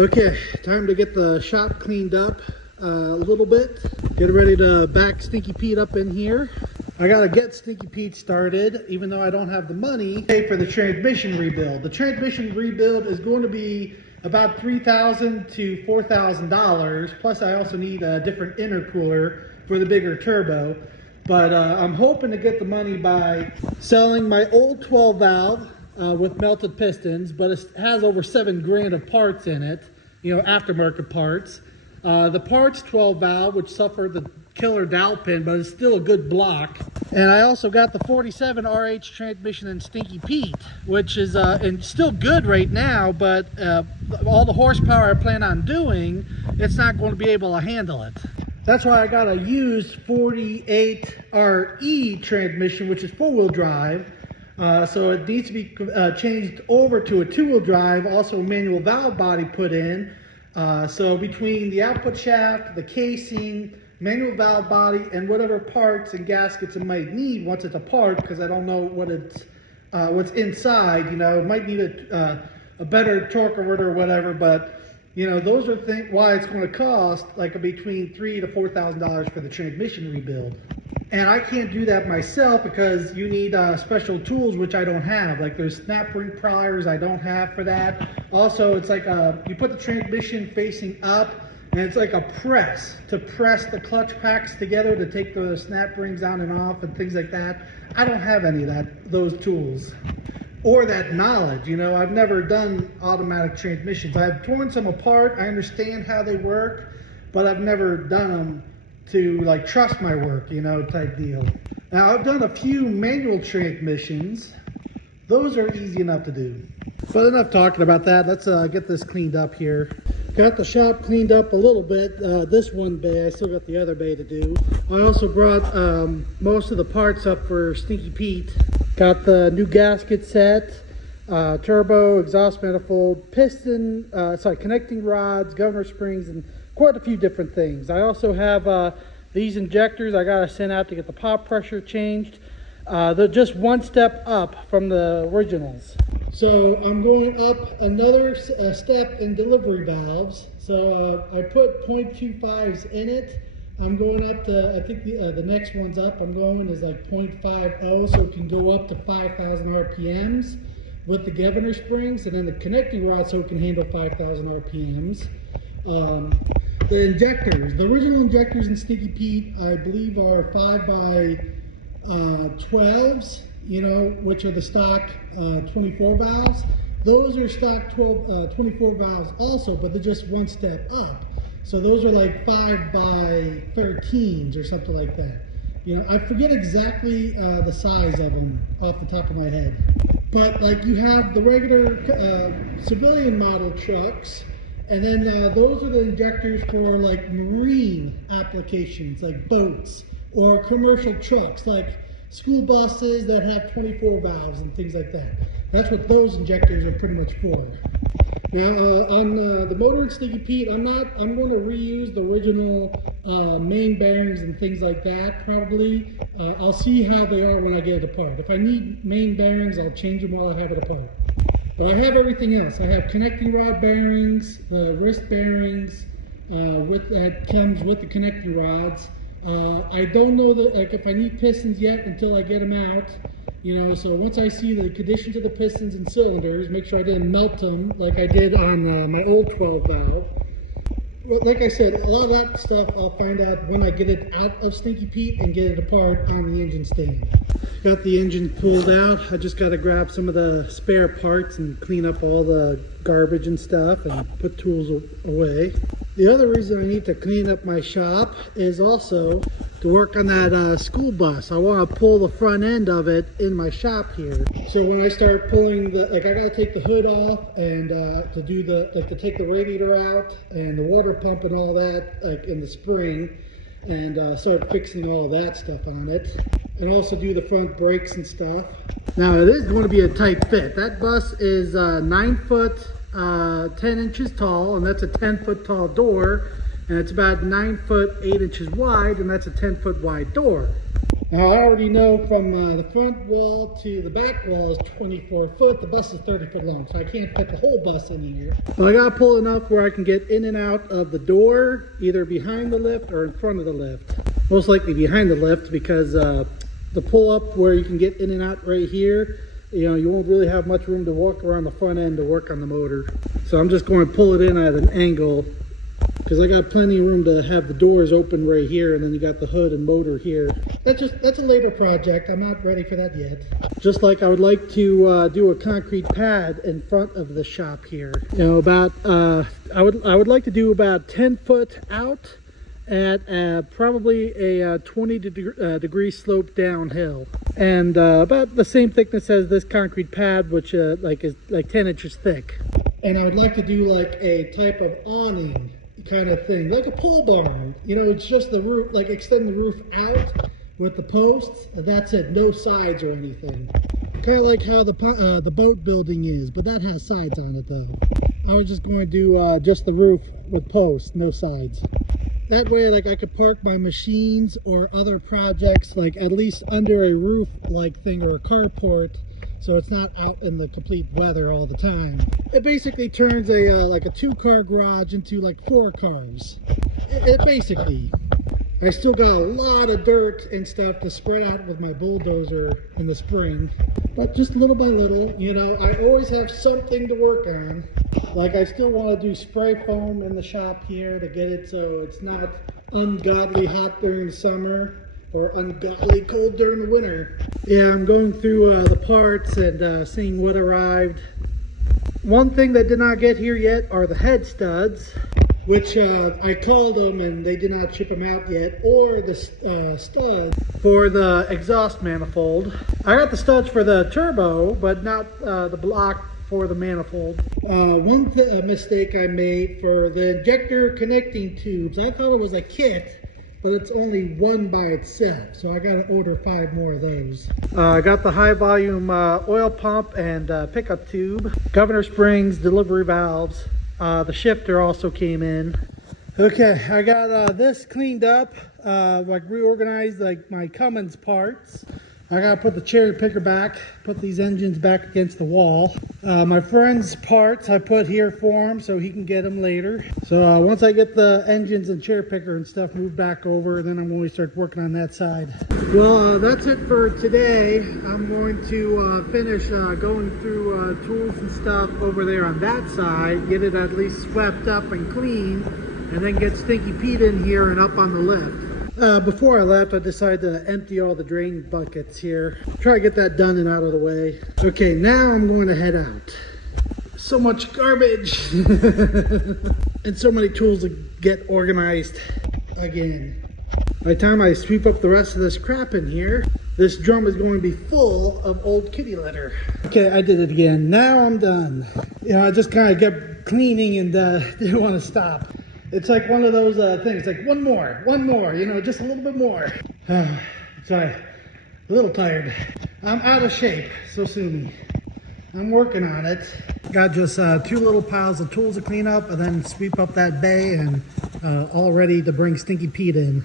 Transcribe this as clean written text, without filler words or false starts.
Okay, time to get the shop cleaned up a little bit. Get ready to back Stinky Pete up in here. I gotta get Stinky Pete started, even though I don't have the money to pay for the transmission rebuild. The transmission rebuild is going to be about $3,000 to $4,000. Plus, I also need a different intercooler for the bigger turbo. But I'm hoping to get the money by selling my old 12 valve with melted pistons, but it has over $7 grand of parts in it, you know, aftermarket parts. The parts 12 valve, which suffered the killer dowel pin, but it's still a good block. And I also got the 47 RH transmission in Stinky Pete, which is and still good right now, but all the horsepower I plan on doing, it's not going to be able to handle it. That's why I got a used 48 RE transmission, which is 4-wheel drive. So it needs to be changed over to a 2-wheel drive, also a manual valve body put in. So between the output shaft, the casing, manual valve body, and whatever parts and gaskets it might need once it's apart, because I don't know what it's what's inside. You know, it might need a better torque converter or whatever, but you know, those are things why it's going to cost like between $3,000 to $4,000 for the transmission rebuild. And I can't do that myself because you need special tools, which I don't have. Like there's snap ring pliers I don't have for that. Also, it's like you put the transmission facing up, and it's like a press to press the clutch packs together to take the snap rings on and off and things like that. I don't have any of those tools or that knowledge. You know, I've never done automatic transmissions. I've torn some apart. I understand how they work, but I've never done them to like trust my work, you know, type deal. Now I've done a few manual transmissions. Those are easy enough to do. But enough talking about that. Let's get this cleaned up here. Got the shop cleaned up a little bit. This one bay, I still got the other bay to do. I also brought most of the parts up for Stinky Pete. Got the new gasket set, turbo, exhaust manifold, piston, connecting rods, governor springs, and quite a few different things. I also have these injectors I gotta send out to get the pop pressure changed. They're just one step up from the originals. So I'm going up another step in delivery valves. So I put 0.25s in it. I'm going up to, I think the next one's up, I'm going is like 0.50, so it can go up to 5,000 RPMs with the governor springs, and then the connecting rod so it can handle 5,000 RPMs. The injectors, the original injectors in Stinky Pete, I believe are 5x12s, you know, which are the stock 24 valves. Those are stock 24 valves also, but they're just one step up. So those are like 5x13s or something like that. You know, I forget exactly the size of them off the top of my head. But like you have the regular civilian model trucks, and then those are the injectors for like marine applications, like boats, or commercial trucks, like school buses that have 24 valves and things like that. That's what those injectors are pretty much for. Now, on the motor in Stinky Pete, I'm going to reuse the original main bearings and things like that, probably. I'll see how they are when I get it apart. If I need main bearings, I'll change them while I have it apart. But I have everything else. I have connecting rod bearings, the wrist bearings, that comes with the connecting rods. I don't know like if I need pistons yet until I get them out. You know, so once I see the conditions of the pistons and cylinders, make sure I didn't melt them like I did on my old 12 valve. Well, like I said, a lot of that stuff I'll find out when I get it out of Stinky Pete and get it apart on the engine stand. Got the engine pulled out. I just got to grab some of the spare parts and clean up all the garbage and stuff and put tools away. The other reason I need to clean up my shop is also to work on that school bus. I want to pull the front end of it in my shop here. So when I start pulling I gotta take the hood off and to do to take the radiator out and the water pump and all that, like in the spring, and start fixing all that stuff on it. And also do the front brakes and stuff. Now it is going to be a tight fit. That bus is 9 foot 10 inches tall, and that's a 10-foot tall door, and it's about 9 foot 8 inches wide, and that's a 10-foot wide door. Now I already know from the front wall to the back wall is 24 foot. The bus is 30 foot long, so I can't fit the whole bus in here. Well, I gotta pull enough where I can get in and out of the door, either behind the lift or in front of the lift. Most likely behind the lift, because the pull up where you can get in and out right here, you know, you won't really have much room to walk around the front end to work on the motor. So I'm just going to pull it in at an angle, because I got plenty of room to have the doors open right here, and then you got the hood and motor here. That's a later project. I'm not ready for that yet. Just like I would like to do a concrete pad in front of the shop here. You know, about I would like to do about 10 foot out at probably a 20 degree slope downhill, and about the same thickness as this concrete pad, which is like 10 inches thick. And I would like to do like a type of awning kind of thing, like a pole barn. You know, it's just the roof, like extend the roof out with the posts, and that's it, no sides or anything. Kind of like how the boat building is, but that has sides on it though. I was just going to do just the roof with posts, no sides. That way, like, I could park my machines or other projects, like, at least under a roof-like thing or a carport, so it's not out in the complete weather all the time. It basically turns like a 2-car garage into, like, 4 cars. It basically. I still got a lot of dirt and stuff to spread out with my bulldozer in the spring. But just little by little, you know, I always have something to work on. Like, I still want to do spray foam in the shop here to get it so it's not ungodly hot during the summer or ungodly cold during the winter. Yeah, I'm going through the parts and seeing what arrived. One thing that did not get here yet are the head studs, which I called them and they did not ship them out yet, or the studs for the exhaust manifold. I got the studs for the turbo, but not the block for the manifold. One mistake I made for the injector connecting tubes, I thought it was a kit, but it's only one by itself, so I got to order 5 more of those. I got the high volume oil pump and pickup tube, governor springs, delivery valves. The shifter also came in. Okay, I got this cleaned up, like reorganized like my Cummins parts. I gotta put the cherry picker back, put these engines back against the wall. My friend's parts I put here for him so he can get them later. So once I get the engines and cherry picker and stuff moved back over, then I'm going to start working on that side. Well, that's it for today. I'm going to finish going through tools and stuff over there on that side, get it at least swept up and clean, and then get Stinky Pete in here and up on the lift. Before I left, I decided to empty all the drain buckets here. Try to get that done and out of the way. Okay, now I'm going to head out. So much garbage and so many tools to get organized again. By the time I sweep up the rest of this crap in here, this drum is going to be full of old kitty litter. Okay, I did it again. Now I'm done. You know, I just kind of kept cleaning and didn't want to stop. It's like one of those things, like one more, you know, just a little bit more. Sorry, a little tired. I'm out of shape, so sue me. I'm working on it. Got just 2 little piles of tools to clean up and then sweep up that bay and all ready to bring Stinky Pete in.